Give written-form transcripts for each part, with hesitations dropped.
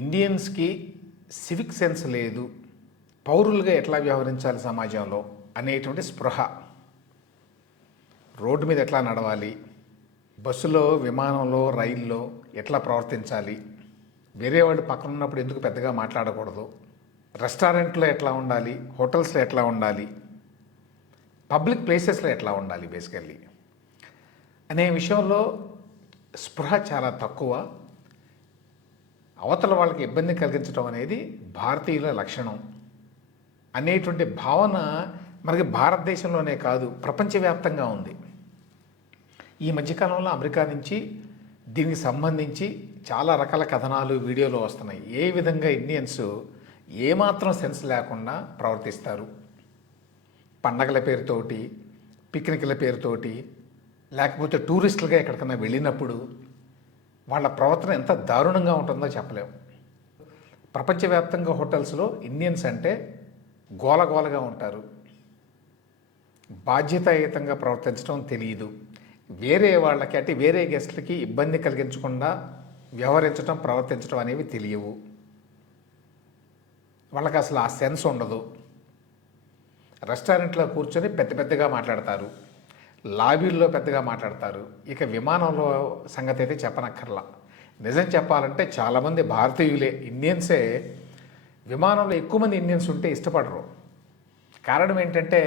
ఇండియన్స్కి civic sense లేదు, పౌరులుగా ఎట్లా వ్యవహరించాలి సమాజంలో అనేటువంటి స్పృహ, రోడ్డు మీద ఎట్లా నడవాలి, బస్సులో విమానంలో రైల్లో ఎట్లా ప్రవర్తించాలి, వేరే వాళ్ళు పక్కన ఉన్నప్పుడు ఎందుకు పెద్దగా మాట్లాడకూడదు, రెస్టారెంట్లో ఎట్లా ఉండాలి, హోటల్స్లో ఎట్లా ఉండాలి, పబ్లిక్ ప్లేసెస్లో ఎట్లా ఉండాలి బేసికల్లీ అనే విషయంలో స్పృహ చాలా తక్కువ. అవతల వాళ్ళకి ఇబ్బంది కలిగించడం అనేది భారతీయుల లక్షణం అనేటువంటి భావన మనకి భారతదేశంలోనే కాదు ప్రపంచవ్యాప్తంగా ఉంది. ఈ మధ్యకాలంలో అమెరికా నుంచి దీనికి సంబంధించి చాలా రకాల కథనాలు వీడియోలు వస్తున్నాయి. ఏ విధంగా ఇండియన్స్ ఏమాత్రం సెన్స్ లేకుండా ప్రవర్తిస్తారు, పండగల పేరుతోటి, పిక్నిక్ల పేరుతోటి, లేకపోతే టూరిస్టులుగా ఎక్కడికన్నా వెళ్ళినప్పుడు వాళ్ళ ప్రవర్తన ఎంత దారుణంగా ఉంటుందో చెప్పలేము. ప్రపంచవ్యాప్తంగా హోటల్స్లో ఇండియన్స్ అంటే గోలగోలగా ఉంటారు, బాధ్యతాయుతంగా ప్రవర్తించడం తెలియదు, వేరే వాళ్ళకి అంటే వేరే గెస్ట్లకి ఇబ్బంది కలిగించకుండా వ్యవహరించడం ప్రవర్తించడం అనేవి తెలియవు. వాళ్ళకి అసలు ఆ సెన్స్ ఉండదు. రెస్టారెంట్లో కూర్చొని పెద్ద పెద్దగా మాట్లాడతారు, లాబీల్లో పెద్దగా మాట్లాడతారు. ఇక విమానంలో సంగతి అయితే చెప్పనక్కర్లా. నిజం చెప్పాలంటే చాలామంది భారతీయులే, ఇండియన్సే విమానంలో ఎక్కువ మంది ఇండియన్స్ ఉంటే ఇష్టపడరు. కారణం ఏంటంటే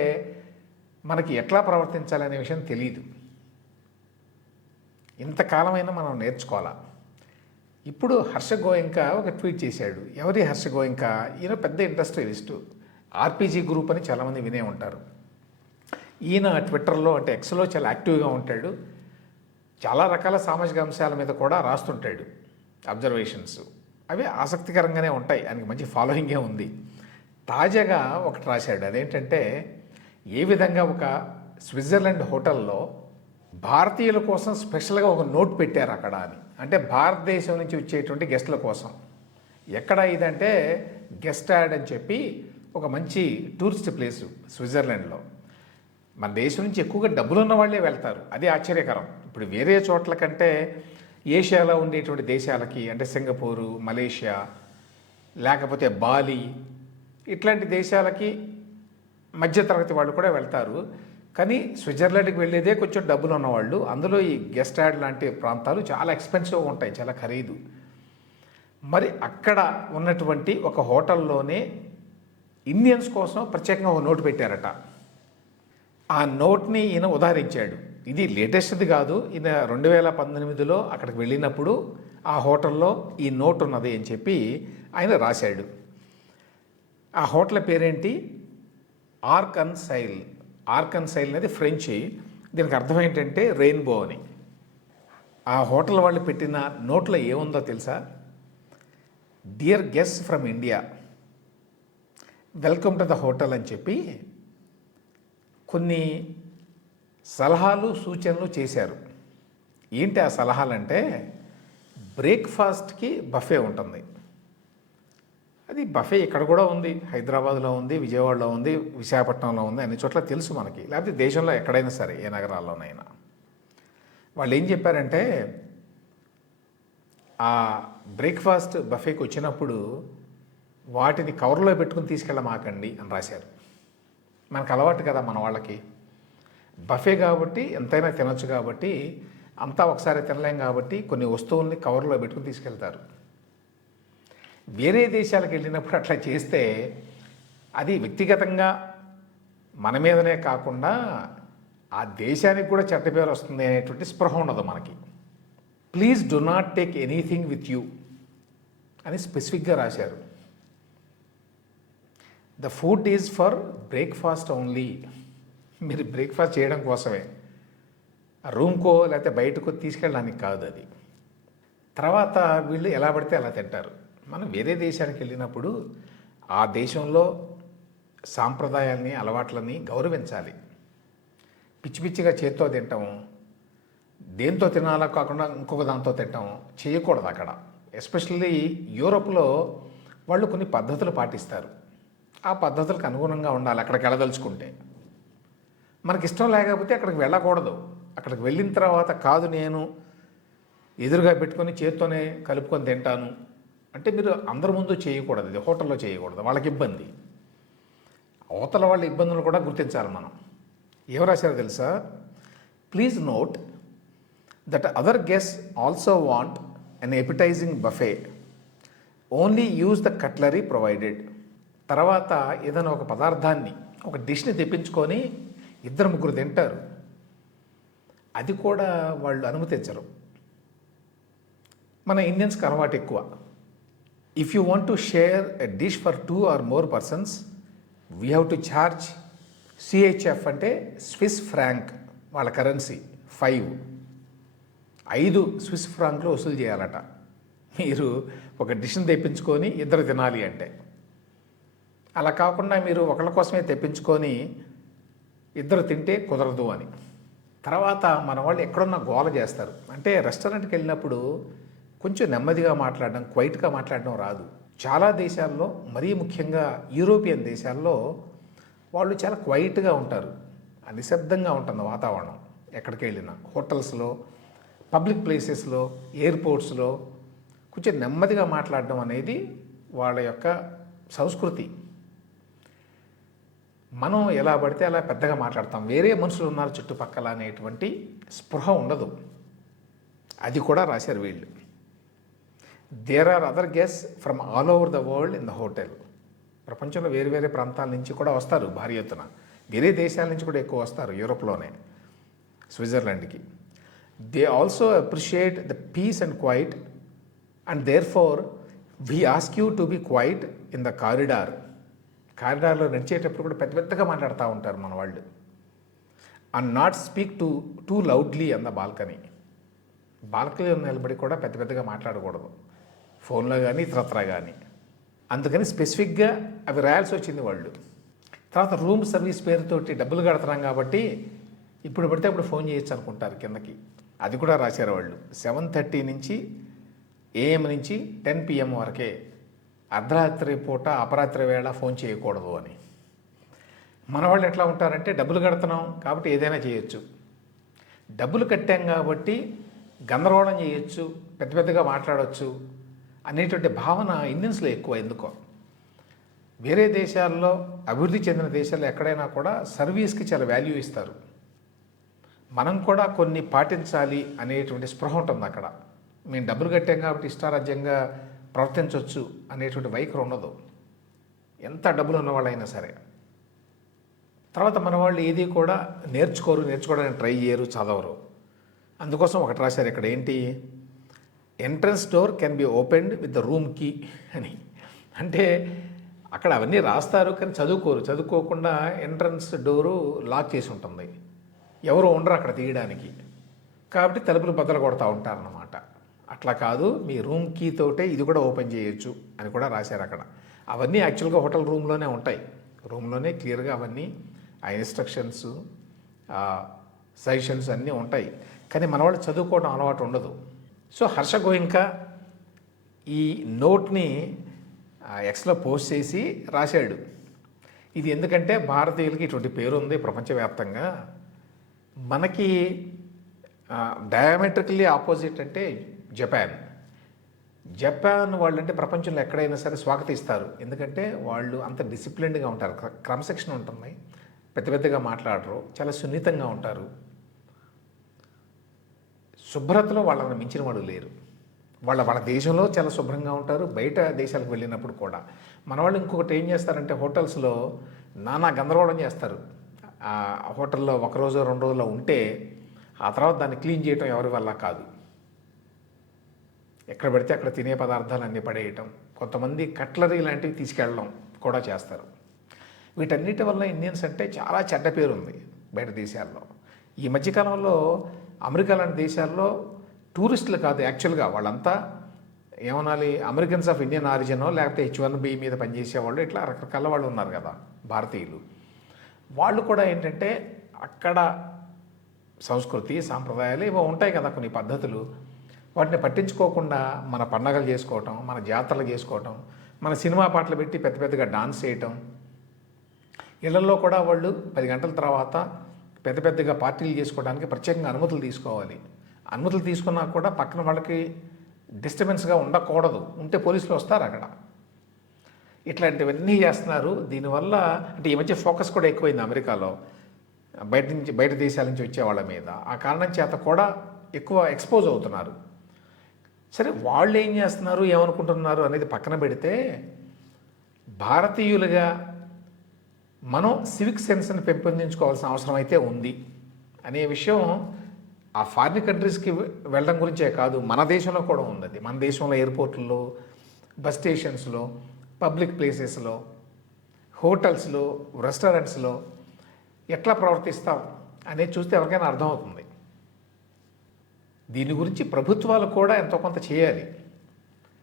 మనకి ఎట్లా ప్రవర్తించాలనే విషయం తెలియదు. ఇంతకాలమైనా మనం నేర్చుకోవాలా. ఇప్పుడు హర్ష గోయంకా ఒక ట్వీట్ చేశాడు. ఎవరి హర్ష గోయంకా? ఈయన పెద్ద ఇండస్ట్రియలిస్టు, ఆర్పీజీ గ్రూప్ అని చాలామంది వినే ఉంటారు. ఈయన ట్విట్టర్లో అంటే ఎక్స్లో చాలా యాక్టివ్గా ఉంటాడు. చాలా రకాల సామాజిక అంశాల మీద కూడా రాస్తుంటాడు అబ్జర్వేషన్స్. అవి ఆసక్తికరంగానే ఉంటాయి, ఆయనకి మంచి ఫాలోయింగే ఉంది. తాజాగా ఒకటి రాశాడు. అదేంటంటే ఏ విధంగా ఒక స్విట్జర్లాండ్ హోటల్లో భారతీయుల కోసం స్పెషల్గా ఒక నోట్ పెట్టారు అక్కడ అని. అంటే భారతదేశం నుంచి వచ్చేటువంటి గెస్టుల కోసం. ఎక్కడ ఇదంటే గెస్ట్ యాడ్ అని చెప్పి ఒక మంచి టూరిస్ట్ ప్లేసు స్విట్జర్లాండ్లో. మన దేశం నుంచి ఎక్కువగా డబ్బులు ఉన్న వాళ్ళే వెళ్తారు, అది ఆశ్చర్యకరం. ఇప్పుడు వేరే చోట్ల కంటే ఏషియాలో ఉండేటువంటి దేశాలకి అంటే సింగపూరు, మలేషియా, లేకపోతే బాలి, ఇట్లాంటి దేశాలకి మధ్యతరగతి వాళ్ళు కూడా వెళ్తారు. కానీ స్విట్జర్లాండ్కి వెళ్ళేదే కొంచెం డబ్బులు ఉన్నవాళ్ళు. అందులో ఈ గెస్ట్ యాడ్ లాంటి ప్రాంతాలు చాలా ఎక్స్పెన్సివ్గా ఉంటాయి, చాలా ఖరీదు. మరి అక్కడ ఉన్నటువంటి ఒక హోటల్లోనే ఇండియన్స్ కోసం ప్రత్యేకంగా ఒక నోటు పెట్టారట. ఆ నోట్ని ఈయన ఉదాహరించాడు. ఇది లేటెస్ట్ది కాదు, ఈయన 2018లో అక్కడికి వెళ్ళినప్పుడు ఆ హోటల్లో ఈ నోట్ ఉన్నది అని చెప్పి ఆయన రాశాడు. ఆ హోటల్ పేరేంటి? ఆర్కన్సైల్. ఆర్కన్సైల్ అనేది ఫ్రెంచి. దీనికి అర్థం ఏంటంటే రెయిన్బో అని. ఆ హోటల్ వాళ్ళు పెట్టిన నోట్లో ఏముందో తెలుసా? Dear guest from India, welcome to the hotel అని చెప్పి కొన్ని సలహాలు సూచనలు చేశారు. ఏంటి ఆ సలహాలంటే, బ్రేక్ఫాస్ట్కి బఫే ఉంటుంది. అది బఫే ఇక్కడ కూడా ఉంది, హైదరాబాద్లో ఉంది, విజయవాడలో ఉంది, విశాఖపట్నంలో ఉంది, అన్ని చోట్ల తెలుసు మనకి, లేకపోతే దేశంలో ఎక్కడైనా సరే ఏ నగరాల్లోనైనా. వాళ్ళు ఏం చెప్పారంటే ఆ బ్రేక్ఫాస్ట్ బఫేకి వచ్చినప్పుడు వాటిని కవర్లో పెట్టుకుని తీసుకెళ్ళమాకండి అని రాశారు. మనకు అలవాటు కదా మన వాళ్ళకి, బఫే కాబట్టి ఎంతైనా తినొచ్చు కాబట్టి, అంతా ఒకసారి తినలేం కాబట్టి కొన్ని వస్తువుల్ని కవర్లో పెట్టుకుని తీసుకెళ్తారు. వేరే దేశాలకు వెళ్ళినప్పుడు అట్లా చేస్తే అది వ్యక్తిగతంగా మన మీదనే కాకుండా ఆ దేశానికి కూడా చెడ్డ పేరు వస్తుంది అనేటువంటి స్పృహ ఉండదు మనకి. Please do not take anything with you అని స్పెసిఫిక్గా రాశారు. The food is for breakfast only. మీరు బ్రేక్ఫాస్ట్ చేయడం కోసమే, రూమ్కో లేకపోతే బయటకో తీసుకెళ్ళడానికి కాదు అది. తర్వాత వీళ్ళు ఎలా పడితే అలా తింటారు. మనం వేరే దేశానికి వెళ్ళినప్పుడు ఆ దేశంలో సాంప్రదాయాల్ని, అలవాట్లని గౌరవించాలి. పిచ్చి పిచ్చిగా చేత్తో తింటాము, దేంతో తినాలో కాకుండా ఇంకొక దాంతో తింటాము చేయకూడదు అక్కడ. ఎస్పెషల్లీ యూరోప్లో వాళ్ళు కొన్ని పద్ధతులు పాటిస్తారు. ఆ పద్ధతులకు అనుగుణంగా ఉండాలి అక్కడికి వెళ్ళదలుచుకుంటే. మనకి ఇష్టం లేకపోతే అక్కడికి వెళ్ళకూడదు. అక్కడికి వెళ్ళిన తర్వాత కాదు నేను ఎదురుగా పెట్టుకొని చేత్తోనే కలుపుకొని తింటాను అంటే మీరు అందరి ముందు చేయకూడదు, ఇది హోటల్లో చేయకూడదు, వాళ్ళకి ఇబ్బంది. అవతల వాళ్ళ ఇబ్బందులు కూడా గుర్తించాలి మనం. ఏం రాశారో తెలుసా? Please note that other guest also want an appetizing buffet, only use the cutlery provided. తర్వాత ఏదైనా ఒక పదార్థాన్ని, ఒక డిష్ని తెప్పించుకొని ఇద్దరు ముగ్గురు తింటారు, అది కూడా వాళ్ళు అనుమతించరు. మన ఇండియన్స్కి అలవాటు ఎక్కువ. If you want to share a dish for 2 or more persons, we have to charge CHF అంటే స్విస్ ఫ్రాంక్, వాళ్ళ కరెన్సీ 5 స్విస్ ఫ్రాంక్లో వసూలు చేయాలట. మీరు ఒక డిష్ని తెప్పించుకొని ఇద్దరు తినాలి అంటే. అలా కాకుండా మీరు ఒకళ్ళ కోసమే తెప్పించుకొని ఇద్దరు తింటే కుదరదు అని. తర్వాత మన వాళ్ళు ఎక్కడున్నా గోల చేస్తారు. అంటే రెస్టారెంట్కి వెళ్ళినప్పుడు కొంచెం నెమ్మదిగా మాట్లాడడం, క్వైట్గా మాట్లాడడం రాదు. చాలా దేశాల్లో, మరీ ముఖ్యంగా యూరోపియన్ దేశాల్లో వాళ్ళు చాలా క్వైట్గా ఉంటారు, నిశ్శబ్దంగా ఉంటుంది వాతావరణం. ఎక్కడికి వెళ్ళినా హోటల్స్లో, పబ్లిక్ ప్లేసెస్లో, ఎయిర్పోర్ట్స్లో కొంచెం నెమ్మదిగా మాట్లాడడం అనేది వాళ్ళ యొక్క సంస్కృతి. మనం ఎలా పడితే అలా పెద్దగా మాట్లాడతాం, వేరే మనుషులు ఉన్నారు చుట్టుపక్కల అనేటువంటి స్పృహ ఉండదు. అది కూడా రాశారు వీళ్ళు. There are other guests from all over the world in the hotel. ప్రపంచంలో వేరే వేరే ప్రాంతాల నుంచి కూడా వస్తారు భారీ ఎత్తున. వేరే దేశాల నుంచి కూడా ఎక్కువ వస్తారు, యూరోప్లోనే, స్విట్జర్లాండ్కి. They also appreciate the peace and quiet and therefore we ask you to be quiet in the corridor. కారిడార్లో నడిచేటప్పుడు కూడా పెద్ద పెద్దగా మాట్లాడుతూ ఉంటారు మన వాళ్ళు. And not speak too loudly అన్న బాల్కనీ. బాల్కనీలో నిలబడి కూడా పెద్ద పెద్దగా మాట్లాడకూడదు, ఫోన్లో కానీ ఇతరత్రా కానీ. అందుకని స్పెసిఫిక్గా అవి రాయాల్సి వచ్చింది వాళ్ళు. తర్వాత రూమ్ సర్వీస్ పేరుతోటి డబ్బులు కడుతున్నాం కాబట్టి ఇప్పుడు పడితే అప్పుడు ఫోన్ చేయొచ్చు అనుకుంటారు కిందకి. అది కూడా రాశారు వాళ్ళు. 7:30 నుంచి AM నుంచి 10 PM వరకే, అర్ధరాత్రి పూట అపరాత్రి వేళ ఫోన్ చేయకూడదు అని. మన వాళ్ళు ఎట్లా ఉంటారంటే డబ్బులు కడుతున్నాం కాబట్టి ఏదైనా చేయొచ్చు, డబ్బులు కట్టాం కాబట్టి గందరగోళం చేయొచ్చు, పెద్ద పెద్దగా మాట్లాడవచ్చు అనేటువంటి భావన ఇండియన్స్లో ఎక్కువ. ఎందుకో వేరే దేశాల్లో, అభివృద్ధి చెందిన దేశాల్లో ఎక్కడైనా కూడా సర్వీస్కి చాలా వాల్యూ ఇస్తారు. మనం కూడా కొన్ని పాటించాలి అనేటువంటి స్పృహ ఉంటుంది అక్కడ. మేము డబ్బులు కట్టాం కాబట్టి ఇష్టారాజ్యంగా ప్రవర్తించవచ్చు అనేటువంటి వైఖరి ఉండదు, ఎంత డబ్బులు ఉన్నవాళ్ళైనా సరే. తర్వాత మన వాళ్ళు ఏది కూడా నేర్చుకోవడానికి ట్రై చేయరు, చదవరు. అందుకోసం ఒకటి రాశారు ఇక్కడ, ఏంటి, entrance door can be opened with the room key అని. అంటే అక్కడ అవన్నీ రాస్తారు కానీ చదువుకోకుండా ఎంట్రన్స్ డోరు లాక్ చేసి ఉంటుంది, ఎవరు ఉండరు అక్కడ తీయడానికి, కాబట్టి తలుపులు బద్దలు కొడతా ఉంటారన్నమాట. అట్లా కాదు, మీ రూమ్ కీ తోటే ఇది కూడా ఓపెన్ చేయొచ్చు అని కూడా రాశారు అక్కడ. అవన్నీ యాక్చువల్గా హోటల్ రూమ్లోనే ఉంటాయి, రూమ్లోనే క్లియర్గా అవన్నీ ఆ ఇన్స్ట్రక్షన్స్, సజెషన్స్ అన్నీ ఉంటాయి. కానీ మన వాళ్ళు చదువుకోవడం అలవాటు ఉండదు. సో హర్ష గోయింకా ఈ నోట్ని ఎక్స్లో పోస్ట్ చేసి రాశాడు. ఇది ఎందుకంటే భారతీయులకి ఇటువంటి పేరు ఉంది ప్రపంచవ్యాప్తంగా. మనకి డయామెట్రికల్లీ ఆపోజిట్ అంటే జపాన్ వాళ్ళంటే ప్రపంచంలో ఎక్కడైనా సరే స్వాగతిస్తారు. ఎందుకంటే వాళ్ళు అంత డిసిప్లిన్డ్గా ఉంటారు, క్రమశిక్షణ ఉంటుంది, పెద్ద పెద్దగా మాట్లాడరు, చాలా సున్నితంగా ఉంటారు. శుభ్రతలో వాళ్ళని మించిన వాడు లేరు. వాళ్ళ దేశంలో చాలా శుభ్రంగా ఉంటారు, బయట దేశాలకు వెళ్ళినప్పుడు కూడా. మన వాళ్ళు ఇంకొకటి ఏం చేస్తారంటే హోటల్స్లో నానా గందరగోళం చేస్తారు. హోటల్లో 1 రోజు 2 రోజుల్లో ఉంటే ఆ తర్వాత దాన్ని క్లీన్ చేయటం ఎవరి వల్ల కాదు. ఎక్కడ పెడితే అక్కడ తినే పదార్థాలన్నీ పడేయటం, కొంతమంది కట్లరీ లాంటివి తీసుకెళ్ళడం కూడా చేస్తారు. వీటన్నిటి వల్ల ఇండియన్స్ అంటే చాలా చెడ్డ పేరు ఉంది బయట దేశాల్లో. ఈ మధ్యకాలంలో అమెరికా లాంటి దేశాల్లో టూరిస్టులు కాదు, యాక్చువల్గా వాళ్ళంతా ఏమనాలి, అమెరికన్స్ ఆఫ్ ఇండియన్ ఆరిజినో లేకపోతే H1B మీద పనిచేసేవాళ్ళు, ఇట్లా రకరకాల వాళ్ళు ఉన్నారు కదా భారతీయులు. వాళ్ళు కూడా ఏంటంటే అక్కడ సంస్కృతి సాంప్రదాయాలు ఇవో ఉంటాయి కదా, కొన్ని పద్ధతులు, వాటిని పట్టించుకోకుండా మన పండగలు చేసుకోవటం, మన జాతరలు చేసుకోవటం, మన సినిమా పాటలు పెట్టి పెద్ద పెద్దగా డాన్స్ చేయటం, ఇళ్లలో కూడా వాళ్ళు 10 గంటల తర్వాత పెద్ద పెద్దగా పార్టీలు చేసుకోవడానికి ప్రత్యేకంగా అనుమతులు తీసుకోవాలి. అనుమతులు తీసుకున్నా కూడా పక్కన వాళ్ళకి డిస్టర్బెన్స్గా ఉండకూడదు, ఉంటే పోలీసులు వస్తారు అక్కడ. ఇట్లాంటివన్నీ చేస్తున్నారు. దీనివల్ల అంటే ఈ మధ్య ఫోకస్ కూడా ఎక్కువైంది అమెరికాలో బయట దేశాల నుంచి వచ్చే వాళ్ళ మీద. ఆ కారణం చేత కూడా ఎక్కువ ఎక్స్పోజ్ అవుతున్నారు. సరే, వాళ్ళు ఏం చేస్తున్నారు, ఏమనుకుంటున్నారు అనేది పక్కన పెడితే, భారతీయులుగా మనం సివిక్ సెన్స్ని పెంపొందించుకోవాల్సిన అవసరం అయితే ఉంది అనే విషయం ఆ ఫారిన్ కంట్రీస్కి వెళ్ళడం గురించే కాదు, మన దేశంలో కూడా ఉంది. మన దేశంలో ఎయిర్పోర్ట్లలో, బస్ స్టేషన్స్లో, పబ్లిక్ ప్లేసెస్లో, హోటల్స్లో, రెస్టారెంట్స్లో ఎట్లా ప్రవర్తిస్తాం అనేది చూస్తే ఎవరికైనా అర్థమవుతుంది. దీని గురించి ప్రభుత్వాలు కూడా ఎంతో కొంత చేయాలి.